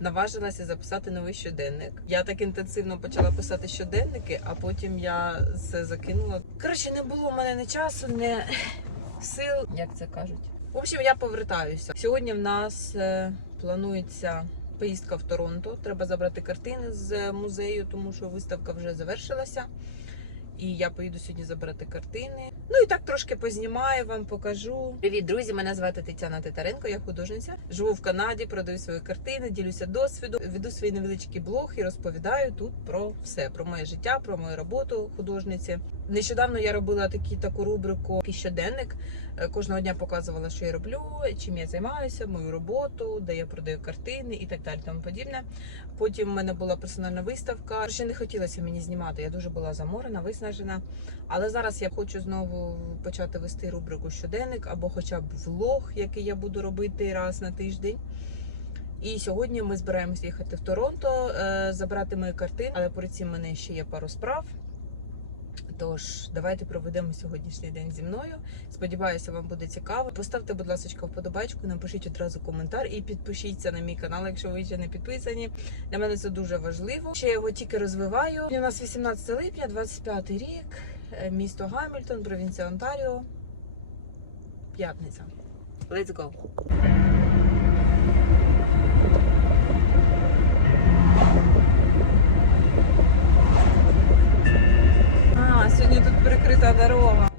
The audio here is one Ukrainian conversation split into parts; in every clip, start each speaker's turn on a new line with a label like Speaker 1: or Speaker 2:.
Speaker 1: наважилася записати новий щоденник. Я так інтенсивно почала писати щоденники, а потім я це закинула. Коротше, не було в мене ні часу, ні сил, як це кажуть. В общем, я повертаюся. Сьогодні в нас е, планується поїздка в Торонто. Треба забрати картини з музею, тому що виставка вже завершилася. І я поїду сьогодні забирати картини. Ну і так трошки познімаю, вам покажу. Привіт, друзі! Мене звати Тетяна Титаренко, я художниця. Живу в Канаді, продаю свої картини, ділюся досвідом, веду свій невеличкий блог і розповідаю тут про все: про моє життя, про мою роботу художниці. Нещодавно я робила такі таку рубрику щоденник. Е, Кожного дня показувала, що я роблю, чим я займаюся, мою роботу, де я продаю картини і так далі. Тому подібне. Потім в мене була персональна виставка. Ще не хотілося мені знімати. Я дуже була заморена, виснажена. Але зараз я хочу знову почати вести рубрику щоденник або хоча б влог, який я буду робити раз на тиждень. І сьогодні ми збираємося їхати в Торонто, е, забрати мої картини, але перед цим мене ще є пару справ. Тож, давайте проведемо сьогоднішній день зі мною. Сподіваюся, вам буде цікаво. Поставте, будь ласка, вподобайку, напишіть одразу коментар і підпишіться на мій канал, якщо ви ще не підписані. Для мене це дуже важливо. Ще я його тільки розвиваю. У нас 18 липня, 25 рік, е, місто Гамільтон, провінція Онтаріо. П'ятниця. Let's go! Перекрита дорога.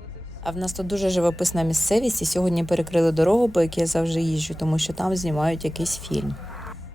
Speaker 1: А в нас тут дуже живописна місцевість, і сьогодні перекрили дорогу, по якій я завжди їжджу, тому що там знімають якийсь фільм.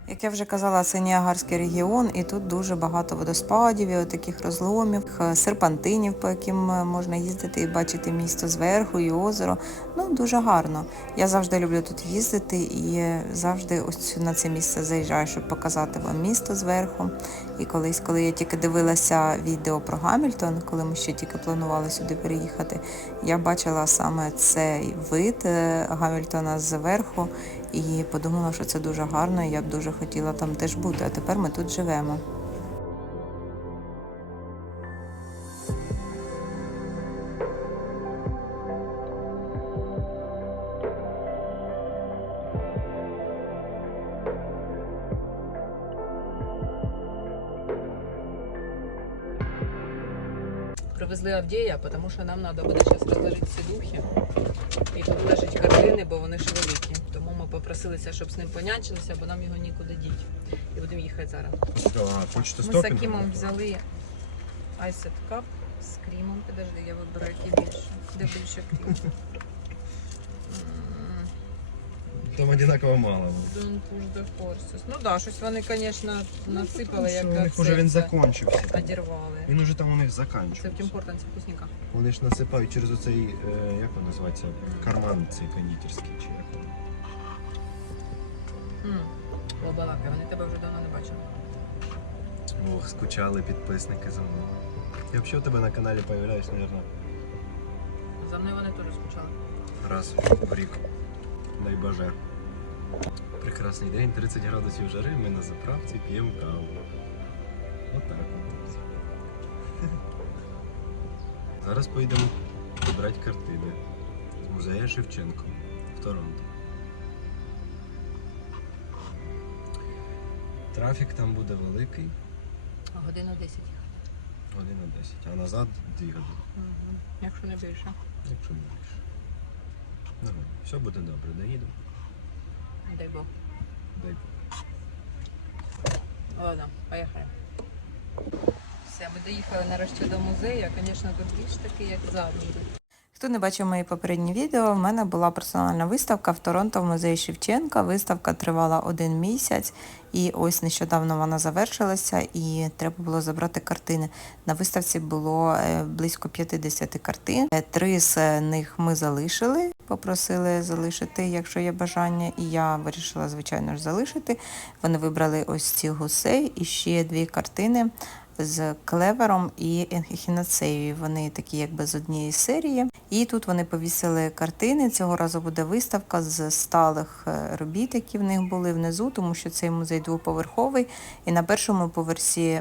Speaker 1: Як я вже казала, це Ніагарський регіон, і тут дуже багато водоспадів, і таких розломів, е, серпантинів, по яким е, можна їздити і бачити місто зверху і озеро. Ну дуже гарно. Я завжди люблю тут їздити і завжди ось на це місце заїжджаю, щоб показати вам місто зверху. І колись, коли я тільки дивилася відео про Гамільтон, коли ми ще тільки планували сюди переїхати, я бачила саме цей вид е, Гамільтона зверху і подумала, що це дуже гарно, і я б дуже хотіла там теж бути. А тепер ми тут живемо. Привезли Авдія, тому що нам треба буде зараз розложити сідухи і положити картини, бо вони ж великі. Тому попросилися, щоб з ним понянчилися, бо нам його нікуди діть. І будемо їхати зараз. Ми з? Акімом взяли Айсет Cup з крімом. Подожди, я виберу який більше. Де більше крім?
Speaker 2: Там одинаково мало.
Speaker 1: Don't push the horses. Ну так, да, щось вони, звісно, насипали,
Speaker 2: Що
Speaker 1: як
Speaker 2: у них уже він
Speaker 1: все
Speaker 2: закончився.
Speaker 1: одірвали.
Speaker 2: Він уже там у них
Speaker 1: Це в Тім. Хортон, це вкусненько.
Speaker 2: Вони ж насипають через оцей, е, як він називається, карман цей кондитерський, чи як він.
Speaker 1: М, Лобалаки, вони тебе вже давно не бачили.
Speaker 2: Ох, скучали підписники за мною. Я взагалі у тебе на каналі появляюсь, мабуть,
Speaker 1: За мною вони теж скучали.
Speaker 2: раз в рік. Дай Боже. Прекрасний день, 30 градусів жари, ми на заправці п'ємо каву. Отак от. Зараз поїдемо брати картини з музею Шевченко в Торонто. Трафік там буде великий,
Speaker 1: Годину 10.
Speaker 2: година 10, а назад 2 години,
Speaker 1: Угу. Якщо не більше.
Speaker 2: якщо не більше. Нормально. Все буде добре, доїдемо.
Speaker 1: Дай Бог.
Speaker 2: Дай Бог.
Speaker 1: Ладно, поїхали. Все, ми доїхали нарешті до музею. Звісно, тут більш такий, як завжди. Хто не бачив мої попередні відео, в мене була персональна виставка в Торонто в музеї Шевченка. Виставка тривала один місяць, і ось нещодавно вона завершилася, і треба було забрати картини. На виставці було е, близько 50 картин. Е, Три з них ми залишили, попросили залишити, якщо є бажання, і я вирішила, звичайно ж, залишити. Вони вибрали ось ці гусей і ще дві картини з клевером і ехінацеєю. Вони такі якби з однієї серії. І тут вони повісили картини. Цього разу буде виставка з сталих е, робіт, які в них були внизу, тому що цей музей двоповерховий. І на першому поверсі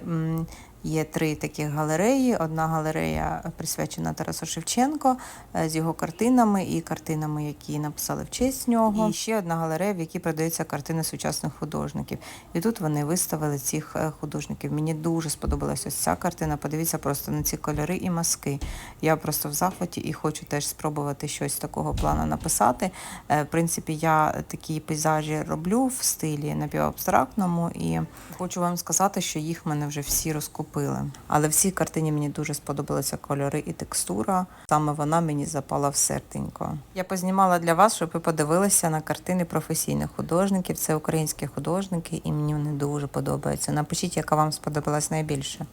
Speaker 3: є три таких галереї. Одна галерея присвячена Тарасу Шевченко е, з його картинами і картинами, які написали в честь нього. І ще одна галерея, в якій продаються картини сучасних художників. І тут вони виставили цих е, художників. Мені дуже сподобалася ось ця картина. Подивіться просто на ці кольори і маски. Я просто в захваті і хочу теж спробувати щось такого плану написати. Е, В принципі, я такі пейзажі роблю в стилі напівабстрактному, і хочу вам сказати, що їх мене вже всі розкупили. Але в цій картині мені дуже сподобалися кольори і текстура. Саме вона мені запала в серденько. Я познімала для вас, щоб ви подивилися на картини професійних художників. Це українські художники, і мені вони дуже подобаються. Напишіть, яка вам сподобалась найбільше.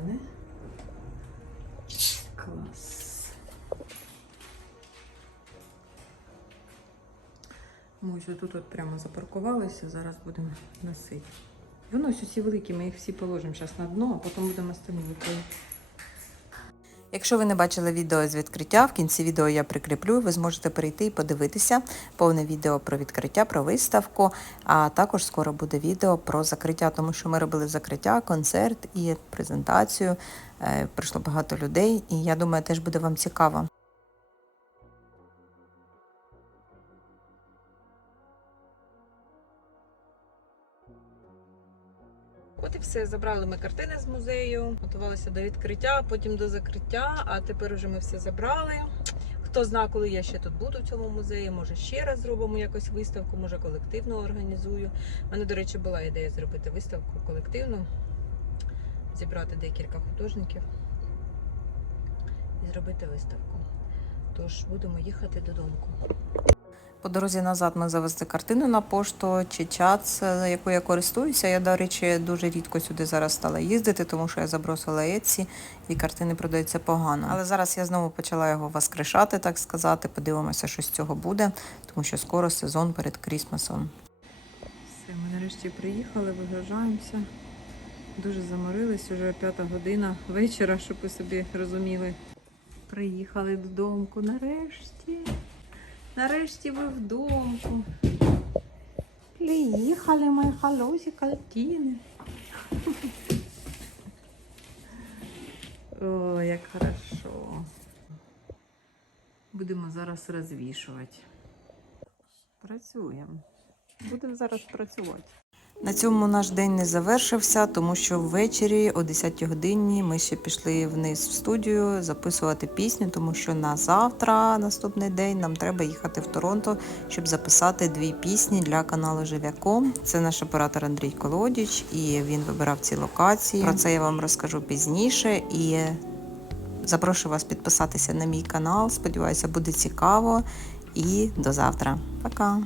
Speaker 3: картини. Клас. Ми ось тут от прямо запаркувалися, зараз будемо носити. Воно ось усі великі, ми їх всі положимо зараз на дно, а потім будемо остановити. Якщо ви не бачили відео з відкриття, в кінці відео я прикріплю, ви зможете перейти і подивитися повне відео про відкриття, про виставку. А також скоро буде відео про закриття, тому що ми робили закриття, концерт і презентацію. Е, Прийшло багато людей, і я думаю, теж буде вам цікаво.
Speaker 1: Все, забрали ми картини з музею, готувалися до відкриття, потім до закриття, а тепер уже ми все забрали. Хто зна, коли я ще тут буду в цьому музеї, може ще раз зробимо якусь виставку, може колективну організую. У мене, до речі, була ідея зробити виставку колективну, зібрати декілька художників і зробити виставку. Тож будемо їхати додому.
Speaker 3: По дорозі назад ми завезли картину на пошту чи чат, якою я користуюся. Я, до речі, дуже рідко сюди зараз стала їздити, тому що я забросила Etsy і картини продаються погано. Але зараз я знову почала його воскрешати, так сказати. Подивимося, що з цього буде, тому що скоро сезон перед Крісмасом. Все, ми нарешті приїхали, вигружаємося. Дуже заморились, уже п'ята година вечора, щоб ви собі розуміли. Приїхали додому нарешті. Нарешті ви вдома. Приїхали мої хороші картини. О, як хорошо. Будемо зараз розвішувати. Працюємо. Будемо зараз працювати. На цьому наш день не завершився, тому що ввечері о 10 годині ми ще пішли вниз в студію записувати пісню, тому що на завтра, наступний день, нам треба їхати в Торонто, щоб записати дві пісні для каналу Жив'яком. Це наш оператор Андрій Колодіч, і він вибирав ці локації. Про це я вам розкажу пізніше. І запрошую вас підписатися на мій канал. Сподіваюся, буде цікаво. І до завтра. Пока!